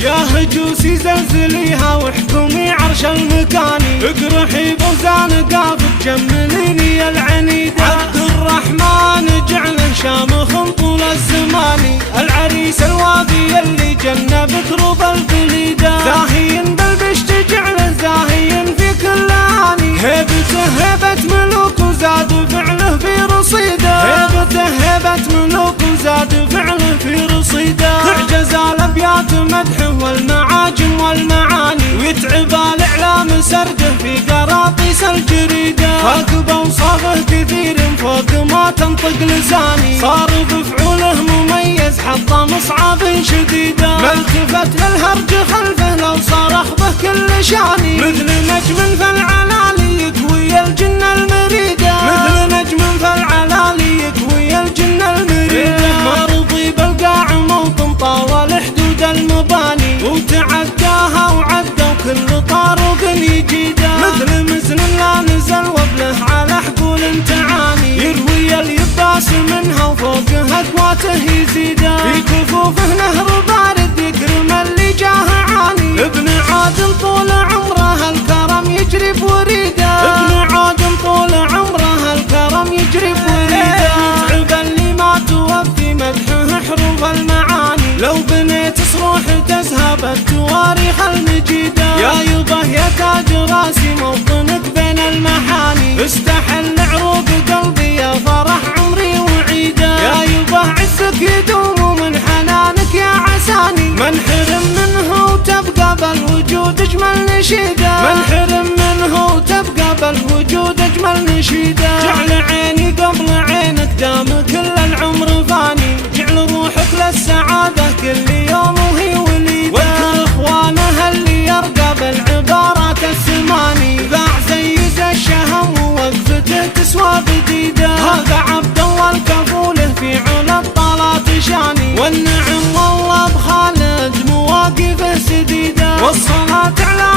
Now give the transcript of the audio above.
يا هجوسي زلزليها واحكمي عرش المكاني، اقرحي بوزان قافك جمليني يا العنيدة. عبد الرحمن جعله شامخ طول الزمان، العريس الوافي اللي جنبك ربى البليدة. زاهي بالبشت جعله زاهي في كل اني، هيبته هيبة ملوك وزاد فعله في رصيده. هيبته هيبة ملوك وزاد فعله في رصيده. تعجز الابيات مدحه والمعاجم والمعاني، ويتعب الاعلام سرده في قراطيس الجريده. فاق اوصافه كثير فوق ما تنطق لساني، صار بفعوله مميز حط مصعب شديده. ما التفت للهرج خلفه لو صرخ به كل شاني، مثل نجم فالعلالي يكوي الجن المريده. مثل نجم فالعلالي يكوي الجن المريده. ما رضي بالقاع موطن طاول حدود المباني، وتعداها وعدوا كل طارق يجيده. مثل مزن لا نزل وبله على حقول تعاني، يروي اليباس منها وفوقها اكواته يزيده. في كفوفه نهر بارد يكرم اللي جاه عاني، ابن عادل طول عمره الكرم يجري بوريده. ابن عادل طول عمره الكرم يجري بوريده. يتعب اللي ما توفي مدحه حروف المعاني، لو بنيت صروح تذهب التواريخ المجيده. يا يبه يا تاج راسي موطنك بين المحاني، استحل عروق قلبي يا فرح عمري وعيده. يا يبه عزك يدوم من حنانك يا عساني، منحرم منه وتبقى بالوجود اجمل نشيده. منحرم منه وتبقى بالوجود اجمل نشيده. جعل عيني قبل عينك دام كل العمر فاني، جعل روحك للسعاده كل يوم وهي وليده. واذكر اخوانها اللي يرقى بالعبارات السماني، ذاع زي الشهم ووقفته تسوى بديده. هذا عبد الله الكفوله في علا الطلات شاني، والنعم والله بخالد مواقفه سديده. والصلاة على